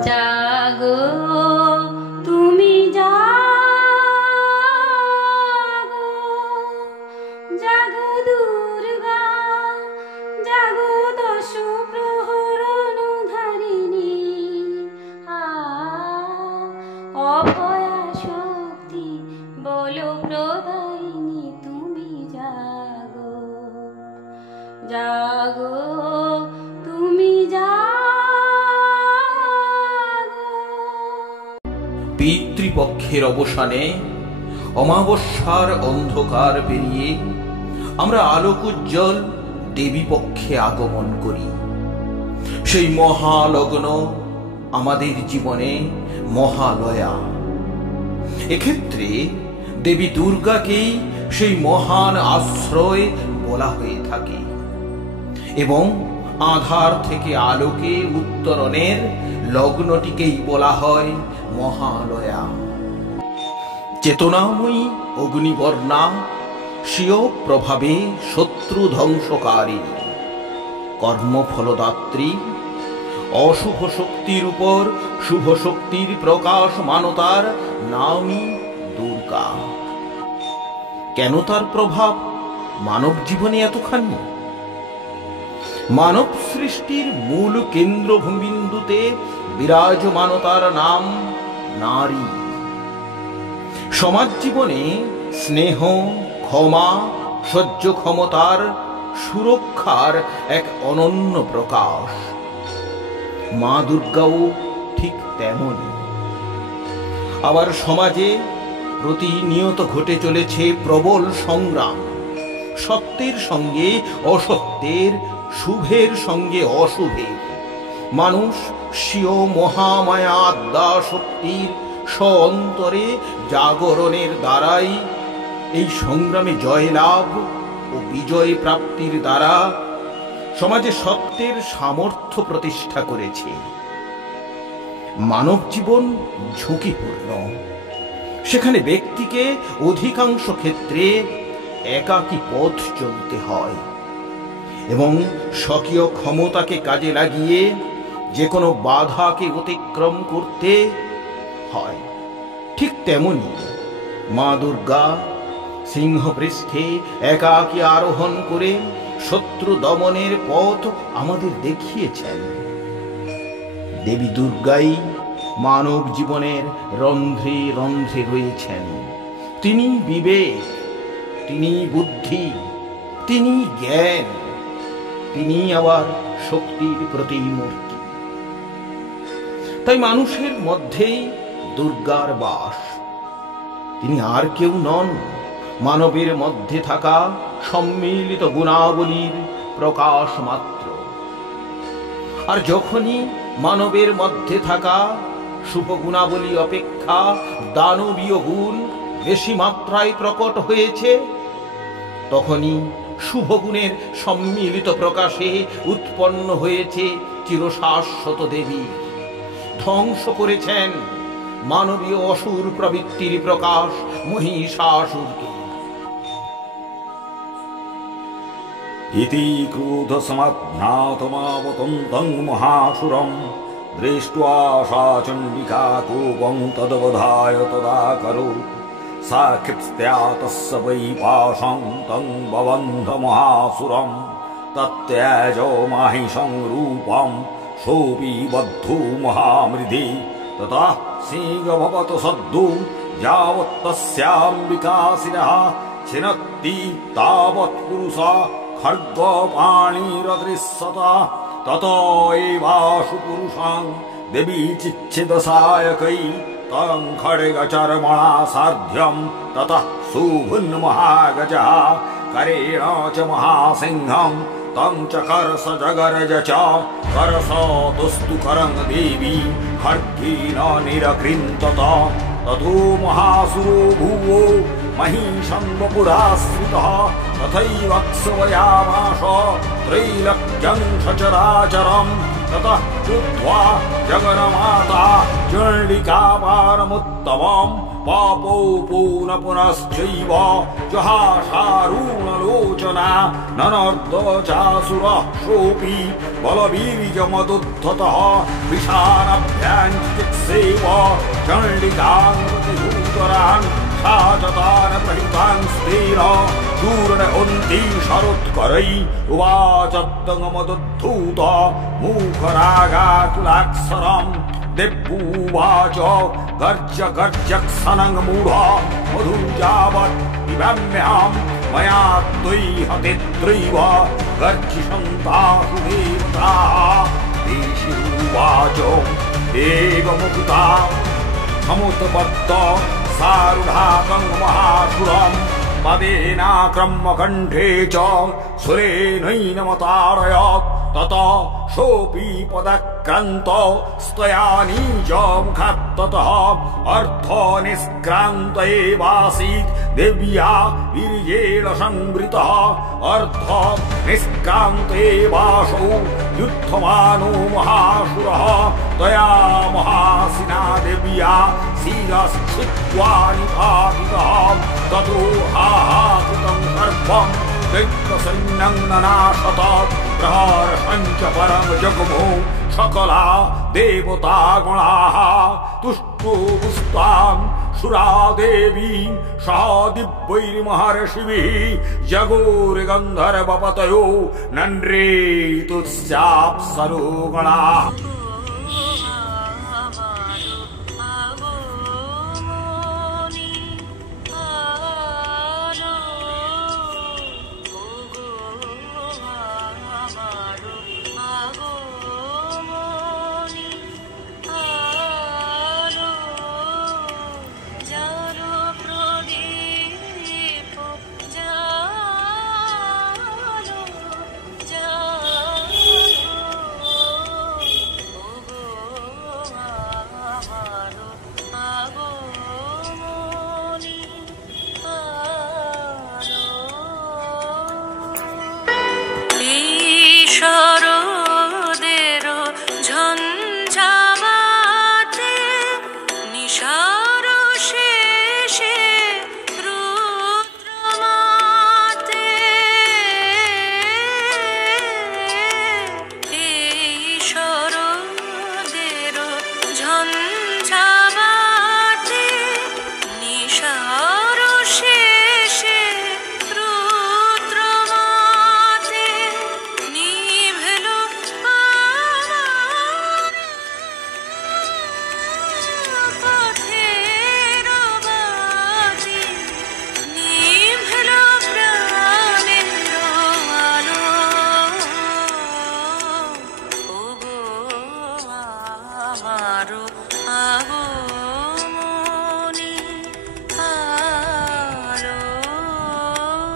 জাগো তুমি জাগো, জাগো দুর্গা, জাগো দশ প্রহরণ ধারিণী, অভয়া শক্তি বল প্রদায়িনী, তুমি জাগো, জাগো তুমি জাগো। পিতৃপক্ষের অবসানে অমাবস্যার অন্ধকার পেরিয়ে আমরা আলোকোজ্জ্বল দেবী পক্ষে আগমন করি। সেই মহালগ্ন আমাদের জীবনে মহালয়া। এক্ষেত্রে দেবী দুর্গাকেই সেই মহান আশ্রয় বলা হয়ে থাকে এবং আধার থেকে আলোকে উত্তরণের লগ্নটিকেই বলা হয় মহালয়া। চেতনাময়ী অগ্নিবর্ণা, স্বীয় প্রভাবে শত্রু ধ্বংসকারিণী, কর্মফলদাত্রী, অশুভ শক্তির উপর শুভ শক্তির প্রকাশমানতার নামই দুর্গা। কেন তার প্রভাব মানব জীবনে এতখানি? মানব সৃষ্টির মূল কেন্দ্রবিন্দুতে বিরাজমানতার নাম নারী। সমাজ জীবনে স্নেহ, ক্ষমা, সহ্য ক্ষমতার, সুরক্ষার এক অনন্য প্রকাশ। মা দুর্গাও ঠিক তেমনি। আবার সমাজে প্রতিনিয়ত ঘটে চলেছে প্রবল সংগ্রাম, সত্যের সঙ্গে অসত্যের, শুভের সঙ্গে অশুভের। মানুষ স্বীয় মহামায়া আদ্যা শক্তির স্বঅন্তরে জাগরণের দ্বারাই এই সংগ্রামে জয়লাভ ও বিজয় প্রাপ্তির দ্বারা সমাজে সত্যের সামর্থ্য প্রতিষ্ঠা করেছে। মানব জীবন ঝুঁকিপূর্ণ। সেখানে ব্যক্তিকে অধিকাংশ ক্ষেত্রে একাকী পথ চলতে হয় এবং স্বকীয় ক্ষমতাকে কাজে লাগিয়ে যে কোনো বাধাকে অতিক্রম করতে হয়। ঠিক তেমনি মা দুর্গা সিংহপৃষ্ঠে একাকী আরোহণ করে শত্রু দমনের পথ আমাদের দেখিয়েছেন। দেবী দুর্গাই মানব জীবনের রন্ধ্রে রন্ধ্রে রয়েছেন। তিনি বিবেক, তিনি বুদ্ধি, তিনি জ্ঞান, তিনি আবার শক্তির প্রতিমূর্তি। তাই মানুষের মধ্যেই দুর্গার বাস। তিনি আর কেউ নন, মানবের মধ্যে থাকা সম্মিলিত গুণাবলীর প্রকাশ মাত্র। আর যখনই মানবের মধ্যে থাকা শুভ গুণাবলী অপেক্ষা দানবীয় গুণ বেশি মাত্রায় প্রকট হয়েছে, তখনই শুভ গুণের সম্মিলিত প্রকাশে উৎপন্ন হয়েছে চিরশাশ্বত দেবী। ধ্বংস করেছেন মানবীয় অসুর প্রবৃত্তির প্রকাশ মহিষাসুরকে। ইতি ক্রোধসমধ্নাতমাবতন্तं মহাসুরং দৃष्ट्वा सा चण्डिका कोपं तदवधाय तदाकरोत्। सा क्षिप्त्या तस्य वै पाशं तं बबन्ध महासुरं तत्त्यजो माहिषं रूपं सोऽपि बद्धो महामृधे। ततः सिंहभवत सद्दो यावत् तस्याम्बिका शिरः छिनत्ति तावत् पुरुषा खड्गपाणिरदृश्यत। ततो एवाशु पुरुषां देवी चिच्छिदसायकै तं खड्गचर्मणा सार्ध्यं। ततः सुभुन्महागजः करेण च महासिंहं तं चकर्ष जगर्ज च करसतुस्तु करं देवी खड्गेन निरकृन्तत। ततो महासुरो भुवो महिषं वपुराश्रितः तथैव क्षवयामाश त्रैलोक्यं सचराचरं। ततः क्रुद्ध्वा जगन्माता चण्डिका पारमुत्तमं পাপো পৌন পুনশ্চৈব জহাসারুণলোচনা ননর্দ চাসুর সোপি বলবীর্যমদুদ্ধতঃ বিষাণভ্যাঞ্চিকিৎসেব চণ্ডিকাং প্রতিভূতরাन् সাচতান প্রহিতাংস্তেন দূরণ অন্তি শরৎকরৈ উবাচত্তমদুদ্ধূত মুখরাগাকুলাক্ষরম দেব্যুবাচ গর্জ গর্জক্সনং মূঢ় মধুজাবৎ পিবাম্যহম ময়া ত্বয়ি হতেত্রৈব গর্জিষন্তাসু দেবতাঃ ঋষিरुवाच देवमुक्ता समुत्पत्त सारुढाकं महासुरं पदेनाक्रम्य कण्ठे च सुरेणैनमतारयत् ततः सोऽपि पदक्रान्त स्तयानि च मुखात्ततः अर्थनिष्क्रान्त एवासीत् देव्या वीर्येण संवृतः अर्थनिष्क्रान्त एवासौ युद्धमानो महासुरः तया महासिना देव्या शिरश्छित्त्वा निपातितः ततो हाहाकृतं सर्वं दैत्यसैन्यं ननाशत प्रहर्षं च परं जगमो सकला देवतागणाः तुष्टुपुस्तां सुरा देवी सह दिव्यैर्महर्षिभिः जगोर्गन्धर्वपतयो नन्रेतुस्याप्सरोगणाः आगो